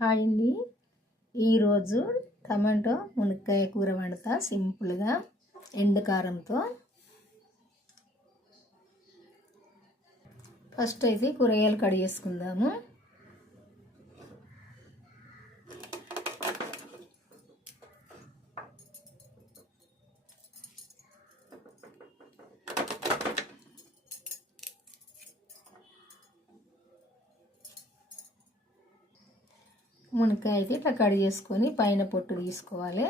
Hi అండి. ఈరోజు tomato మునక్కాయ కూర వండుతా సింపుల్గా ఎండు కారంతో. ఫస్ట్ అయితే కూరగాయలు కడిగేసుకుందాము. మునక్కాయ అయితే ఇట్లా కడిగి చేసుకొని పైన పొట్టు తీసుకోవాలి.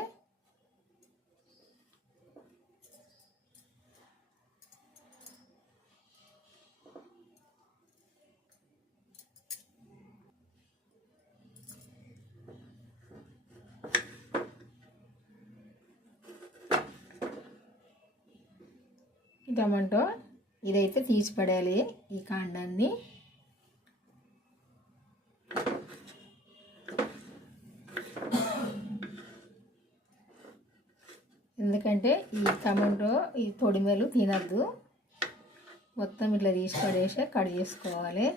టమాటో ఇదైతే తీసి పడేయాలి ఈ కాండాన్ని. ఎందుకంటే ఈ టమాటో ఈ తొడిమెలు తినద్దు, మొత్తం ఇట్లా తీసి పడేసి కడిగేసుకోవాలి.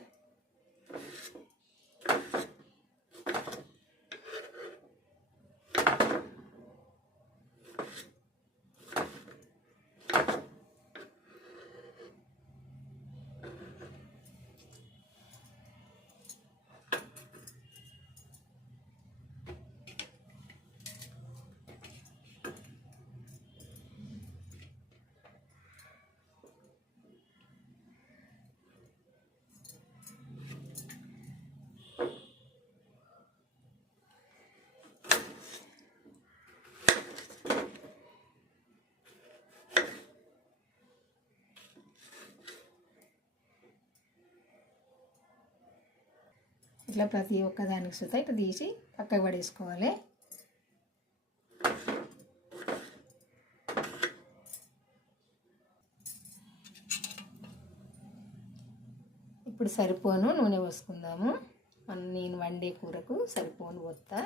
ఇట్లా ప్రతి ఒక్క దానికి సుతా ఇట్లా తీసి పక్కకు పడేసుకోవాలి. ఇప్పుడు సరిపోను నూనె పోసుకుందాము. నేను వండే కూరకు సరిపోను పోస్తా.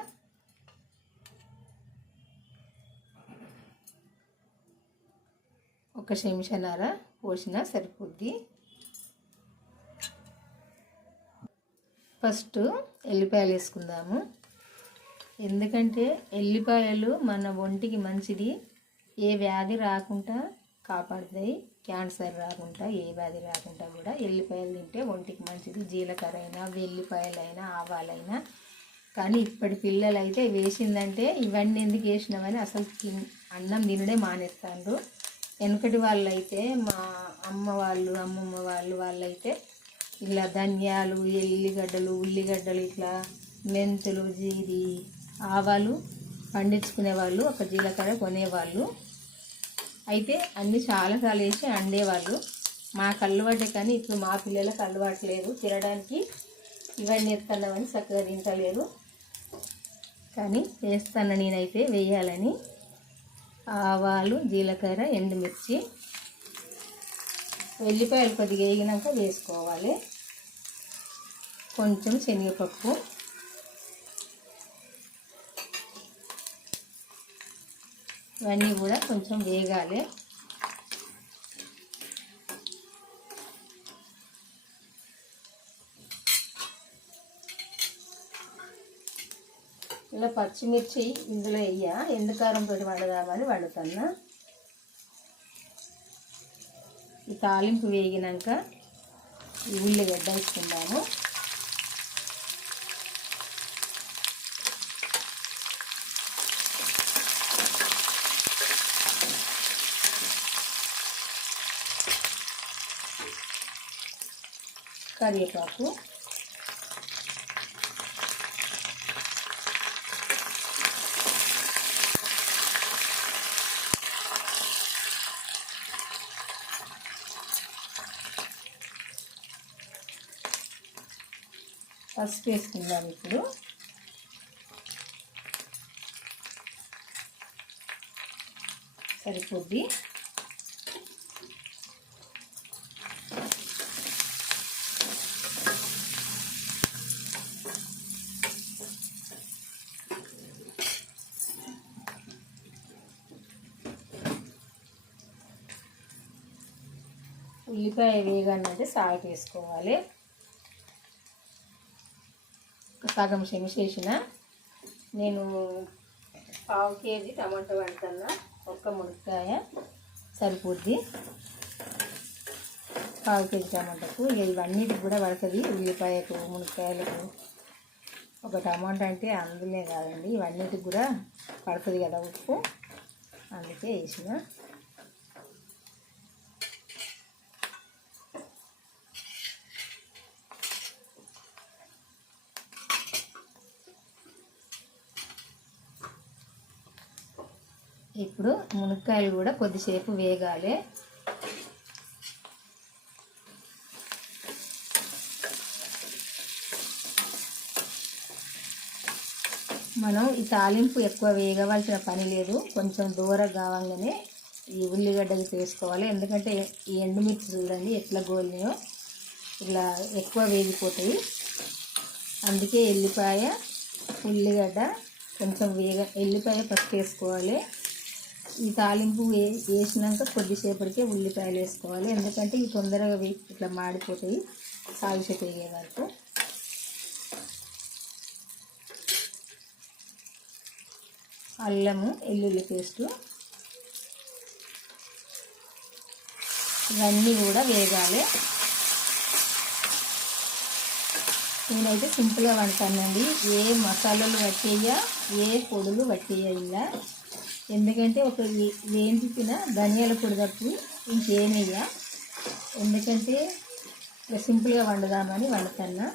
ఒక చెంచాన్నర పోసినా సరిపోద్ది. ఫస్ట్ ఎల్లిపాయలు వేసుకుందాము. ఎందుకంటే ఎల్లిపాయలు మన ఒంటికి మంచిది, ఏ వ్యాధి రాకుండా కాపాడుతాయి. క్యాన్సర్ రాకుండా ఏ వ్యాధి రాకుండా కూడా ఎల్లిపాయలు తింటే ఒంటికి మంచిది. జీలకర్ర అయినా వెల్లిపాయలైనా ఆవాలైనా. కానీ ఇప్పటి పిల్లలు అయితే వేసిందంటే ఇవన్నీ ఎందుకు వేసినామని అసలు అన్నం తినడే మానేస్తారు. వెనుకటి వాళ్ళు అయితే మా అమ్మ వాళ్ళు అమ్మమ్మ వాళ్ళైతే ఇలా ధనియాలు ఎల్లిగడ్డలు ఉల్లిగడ్డలు ఇట్లా మెంతులు జీరి ఆవాలు పండించుకునేవాళ్ళు, ఒక జీలకర్ర కొనేవాళ్ళు. అయితే అన్నీ చాలాసార్లు వేసి వండేవాళ్ళు. మాకు అలవాటే, కానీ ఇప్పుడు మా పిల్లలకు అలవాటు లేదు. తినడానికి ఇవన్నీ ఎత్తున్నామని చక్కగా తింటలేరు. కానీ వేస్తాను నేనైతే వేయాలని. ఆవాలు జీలకర్ర ఎండుమిర్చి వెల్లిపాయలు కొద్దిగా వేగినాక వేసుకోవాలి. కొంచెం శనగపప్పు, ఇవన్నీ కూడా కొంచెం వేగాలి. ఇలా పచ్చిమిర్చి ఇందులో ఎండుకారంతో వండుదామని వండుతున్నా. ఈ తాలింపు వేగినాక ఈ ఉల్లిగడ్డ వేసుకుందాము. కరివేపాకు, పసుపు వేసుకుందాం. ఇప్పుడు సరిపోద్ది. ఉల్లిపాయ వేగానంటే సాల్ట్ వేసుకోవాలి. సగం చేసిన నేను 1/2 కేజీ టమాటా వండుతున్నా. ఒక్క మునక్కాయ సరిపోద్ది 1/2 కేజీ టమాటాకు. ఇవన్నిటికి కూడా పడుతుంది. ఉల్లిపాయకు, మునక్కాయలకు, ఒక టమాటా అంటే అందులో కాదండి, ఇవన్నిటికి కూడా పడుతుంది కదా ఉప్పు, అందుకే వేసిన. ఇప్పుడు మునక్కాయలు కూడా కొద్దిసేపు వేగాలి. మనం ఈ తాలింపు ఎక్కువ వేగవలసిన పని లేదు. కొంచెం దూరం కావాలనే ఈ ఉల్లిగడ్డలు వేసుకోవాలి. ఎందుకంటే ఈ ఎండుమిర్చి చూడండి ఎట్లా గోలినాయో, ఇలా ఎక్కువ వేగిపోతాయి. అందుకే ఎల్లిపాయ, ఉల్లిగడ్డ కొంచెం ఎల్లిపాయ ఫస్ట్ వేసుకోవాలి. ఈ తాలింపు వేసినాక కొద్దిసేపటికే ఉల్లిపాయలు వేసుకోవాలి. ఎందుకంటే ఇవి తొందరగా ఇట్లా మాడిపోతాయి సాగుసేపు వేగే వరకు. అల్లము, వెల్లుల్లి పేస్టు ఇవన్నీ కూడా వేగాలి. నేనైతే సింపుల్గా వండుతానండి. ఏ మసాలాలు పట్టేయ, ఏ పొడులు పట్టేయ ఇలా. ఎందుకంటే ఒక వేయించిన ధనియాల పొడి తప్పు ఇంకేమయ్యా. ఎందుకంటే సింపుల్గా వండుదామని వండుతున్నా.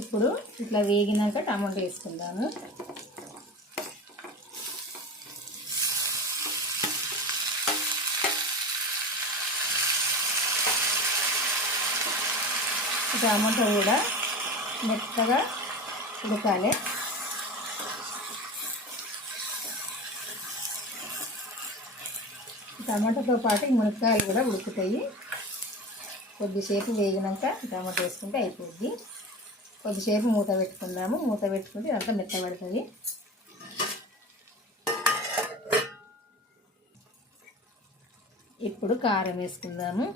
ఇప్పుడు ఇట్లా వేగినాక టమాటా వేసుకుందాము. టమాటా కూడా మెత్తగా ఉడకాలి. టమాటాతో పాటు ఈ మునక్కాయలు కూడా ఉడుకుతాయి. కొద్దిసేపు వేగినాక టమాటా వేసుకుంటే అయిపోద్ది. కొద్దిసేపు మూత పెట్టుకుందాము. మూత పెట్టుకుంటే ఇదంతా మెత్తబడుతుంది. ఇప్పుడు కారం వేసుకుందాము.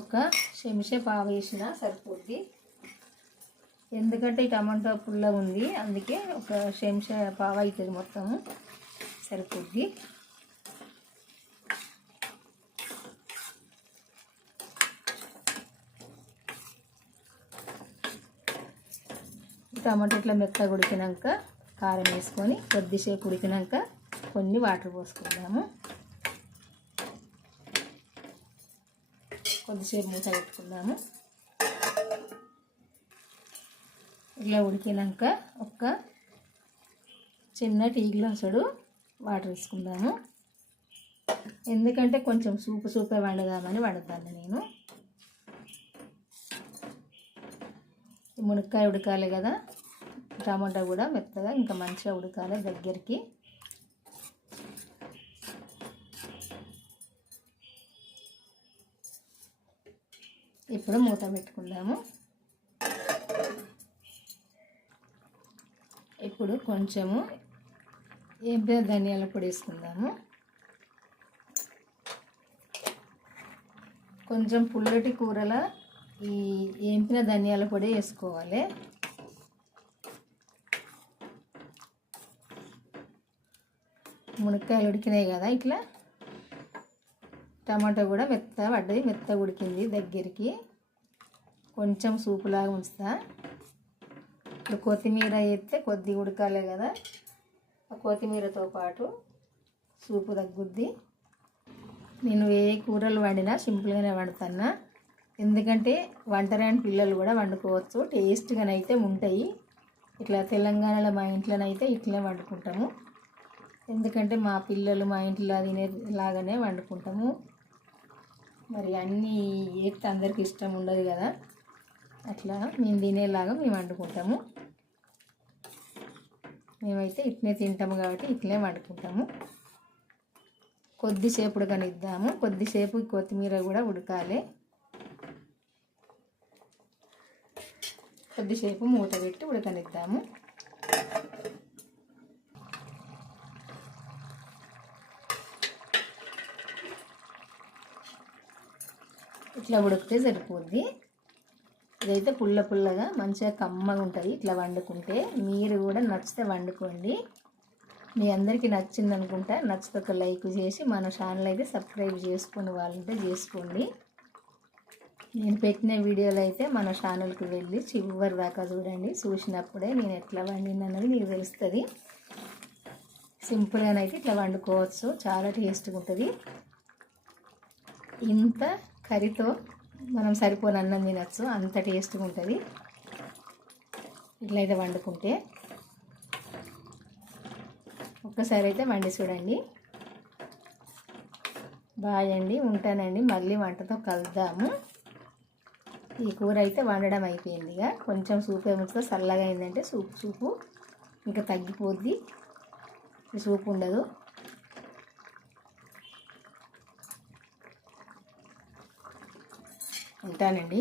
ఒక చెంచా పావు వేసినా సరిపోద్ది. ఎందుకంటే ఈ టమాటా పుల్ల ఉంది, అందుకే ఒక చెంచా పావు అవుతుంది, మొత్తము సరిపోద్ది. టమాటా ఇట్లా మెత్తగా ఉడికినాక కారం వేసుకొని కొద్దిసేపు ఉడికినాక కొన్ని వాటర్ పోసుకుందాము. కొద్దిసేపు మూత పెట్టుకుందాము. ఇలా ఉడికినాక ఒక చిన్న టీ గ్లాసుడు వాటర్ వేసుకుందాము. ఎందుకంటే కొంచెం సూపే వండుదామని వండుతాను నేను. మునక్కాయ ఉడకాలి కదా, టమాటా కూడా మెత్తగా ఇంకా మంచిగా ఉడకాలి దగ్గరికి. ఇప్పుడు మూత పెట్టుకుందాము. ఇప్పుడు కొంచెము ఏంపిన ధనియాల పొడి వేసుకుందాము. కొంచెం పుల్లటి కూరల ఈ ఏంపిన ధనియాల పొడి వేసుకోవాలి. మునక్కాయలు ఉడికినాయి కదా, ఇట్లా టమాటా కూడా మెత్తగా పడ్డది, మెత్తగా ఉడికింది దగ్గరికి. కొంచెం సూపులాగా ఉంచుతా. ఇప్పుడు కొత్తిమీర వేస్తే కొద్దిగా ఉడకాలి కదా, ఆ కొత్తిమీరతో పాటు సూపు తగ్గుద్ది. నేను ఏ కూరలు వండినా సింపుల్గానే వండుతున్నా. ఎందుకంటే వంటరాని పిల్లలు కూడా వండుకోవచ్చు, టేస్ట్గానైతే ఉంటాయి. ఇట్లా తెలంగాణలో మా ఇంట్లోనైతే ఇట్లనే వండుకుంటాము. ఎందుకంటే మా పిల్లలు మా ఇంట్లో తినేలాగానే వండుకుంటాము. మరి అన్నీ ఏస్తే అందరికి ఇష్టం ఉండదు కదా, అట్లా మేము తినేలాగా మేము వండుకుంటాము. మేమైతే ఇట్లనే తింటాము కాబట్టి ఇట్లనే వండుకుంటాము. కొద్దిసేపు ఉడకనిద్దాము. కొద్దిసేపు కొత్తిమీర కూడా ఉడకాలి. కొద్దిసేపు మూత పెట్టి ఉడకనిద్దాము. ఇట్లా ఉడికితే సరిపోద్ది. ఇదైతే పుల్లగా మంచిగా కమ్మగా ఉంటుంది ఇట్లా వండుకుంటే. మీరు కూడా నచ్చితే వండుకోండి. మీ అందరికీ నచ్చింది అనుకుంటా. నచ్చితే ఒక లైక్ చేసి మన ఛానల్ అయితే సబ్స్క్రైబ్ చేసుకుని వాళ్ళంటే చేసుకోండి. నేను పెట్టిన వీడియోలు అయితే మన ఛానల్కి వెళ్ళి చివరి దాకా చూడండి. చూసినప్పుడే నేను ఎట్లా వండినన్నది మీకు తెలుస్తుంది. సింపుల్గానైతే ఇట్లా వండుకోవచ్చు. చాలా టేస్ట్గా ఉంటుంది. ఇంత కర్రీతో మనం సరిపోని అన్నం తినచ్చు, అంత టేస్ట్గా ఉంటుంది ఇట్లయితే వండుకుంటే. ఒక్కసారి అయితే వండి చూడండి. బాయ్ అండి, ఉంటానండి. మళ్ళీ వంటతో కలుద్దాము. ఈ కూర అయితే వండడం అయిపోయింది. ఇక కొంచెం సూప్ ఏమితో చల్లగా అయిందంటే సూపు ఇంకా తగ్గిపోద్ది. సూప్ ఉండదు. ఉంటానండి.